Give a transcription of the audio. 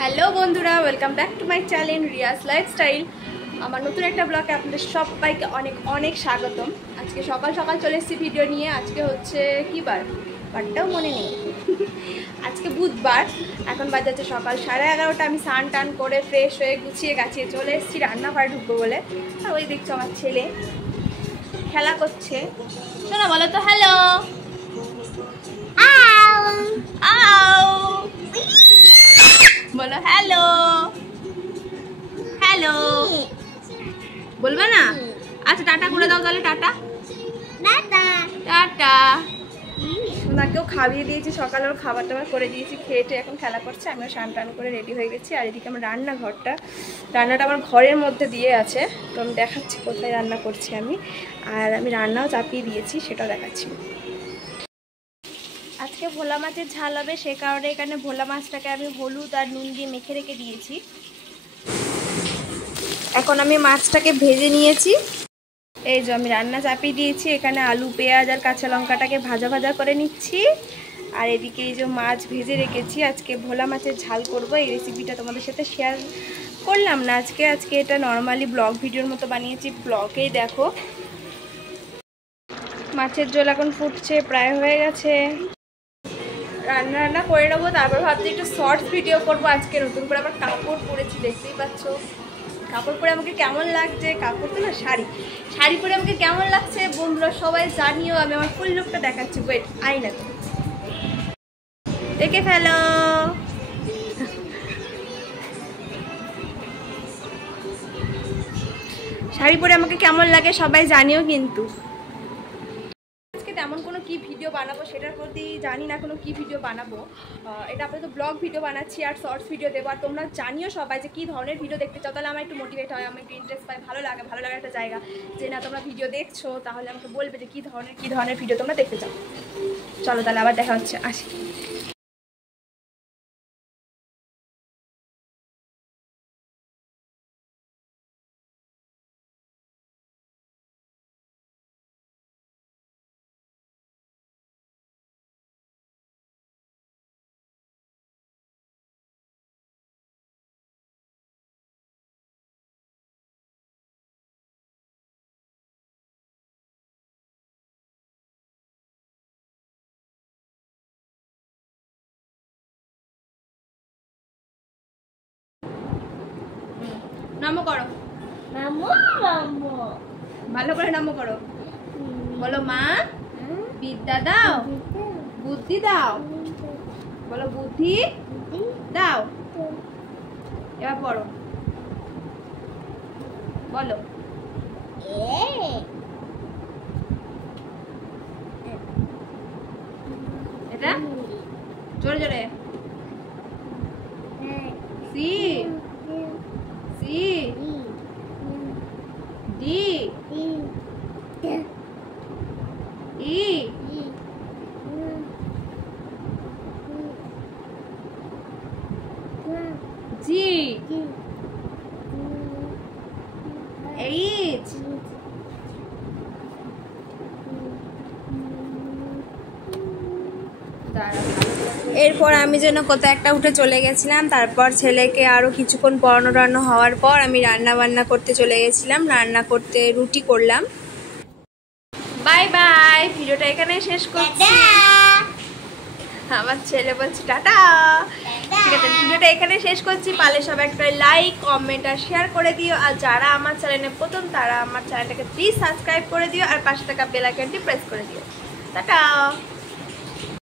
Hello বন্ধুরা, welcome back to my channel Riaz lifestyle. আমার নতুন একটা ব্লগে আপনাদের সবাইকে অনেক অনেক স্বাগতম। আজকে সকাল সকাল চলে এসেছি ভিডিও নিয়ে। আজকে হচ্ছে কী বার, বারটাও মনে নেই। আজকে বুধবার। এখন বাজাচ্ছে সকাল 11:30। আমি স্নান টান করে ফ্রেশ হয়ে গুছিয়ে গাছিয়ে চলে এসেছি রান্নাঘরে ঢুকবো বলে। আর ওই দেখছো আমার ছেলে খেলা করছে। শোনা বলো তো হ্যালো। বলো হ্যালো হ্যালো। বলবে না? আচ্ছা টাটা করে দাও তাহলে। Tata tata. ওনাকেও খাইয়ে দিয়েছি সকালে, ওর খাবার টাবার করে দিয়েছি, খেয়েটে এখন খেলা করছে। আমিও স্নান টান করে রেডি হয়ে গেছি। আর এদিকে আমার রান্নাটা আমার ঘরের মধ্যে দিয়ে আছে, তো আমি দেখাচ্ছি কোথায় রান্না করছি আমি। আর আমি রান্নাও চাপিয়ে দিয়েছি, সেটাও দেখাচ্ছি। আজকে ভোলা মাছের ঝাল হবে, সে কারণে এখানে ভোলা মাছটাকে আমি হলুদ আর নুন দিয়ে মেখে রেখে দিয়েছি। এখন আমি মাছটাকে ভেজে নিয়েছি। এই যে আমি রান্না চাপিয়ে দিয়েছি, এখানে আলু পেঁয়াজ আর কাঁচা লঙ্কাটাকে ভাজা ভাজা করে নিচ্ছি। আর এদিকে এই যে মাছ ভেজে রেখেছি, আজকে ভোলা মাছের ঝাল করব। এই রেসিপিটা তোমাদের সাথে শেয়ার করলাম না আজকে এটা নর্মালি ব্লগ ভিডিওর মতো বানিয়েছি। ব্লগেই দেখো মাছের ঝোল এখন ফুটছে, প্রায় হয়ে গেছে। রান্না করে নেবো, তারপর ভাবছি একটু শর্টস ভিডিও করবো। আজকে নতুন করে আবার কাপড় পরেছি, দেখতেই পাচ্ছ। কাপড় পরে আমাকে কেমন লাগছে, কাপড় তো না শাড়ি পরে আমাকে কেমন লাগছে বন্ধুরা সবাই জানিও। আমি আমার ফুল লুকটা দেখাচ্ছি, ওয়েট আইনা তো দেখে ফেলো। শাড়ি পরে আমাকে কেমন লাগে সবাই জানিও কিন্তু। তেমন কোনো কি ভিডিও বানাবো সেটার প্রতি জানি না, কোনো কি ভিডিও বানাবো। এটা আপনাদের তো ব্লগ ভিডিও বানাচ্ছি আর শর্টস ভিডিও দেবো। আর তোমরা জানিও সবাই যে কী ধরনের ভিডিও দেখতে চাও, তাহলে আমার একটু মোটিভেট হয়, আমি একটু ইন্টারেস্ট পাই, ভালো লাগার একটা জায়গা যে না তোমরা ভিডিও দেখছো, তাহলে আমাকে বলবে যে কী ধরনের ভিডিও তোমরা দেখতে চাও। চলো তাহলে আবার দেখা হচ্ছে, আসি। নামো করো, ভালো করে নামো করো। বলো মা বিদ্যা দাও, বুদ্ধি দাও। বলো বুদ্ধি দাও। এবার পড়ো, বলো এটা জোরে জোরে। C C D E G H এরপর আমি যেন কোথাও একটা উঠে চলে গেছিলাম। তারপর ছেলেকে আরও কিছুক্ষণ পড়ানো হওয়ার পর আমি রান্না বান্না করতে চলে গেছিলাম। রান্না করতে রুটি করলাম। বাই বাই, ভিডিওটা এখানে শেষ করছি। আমার ছেলে বলছে টাটা। ঠিক আছে, ভিডিওটা এখানে শেষ করছি। পারলে সবাই একটা লাইক কমেন্ট আর শেয়ার করে দিও। আর যারা আমার চ্যানেলে প্রথম, তারা আমার চ্যানেলটাকে প্লিজ সাবস্ক্রাইব করে দিও আর পাশে থাকা বেল আইকনটি প্রেস করে দিও। টাটা।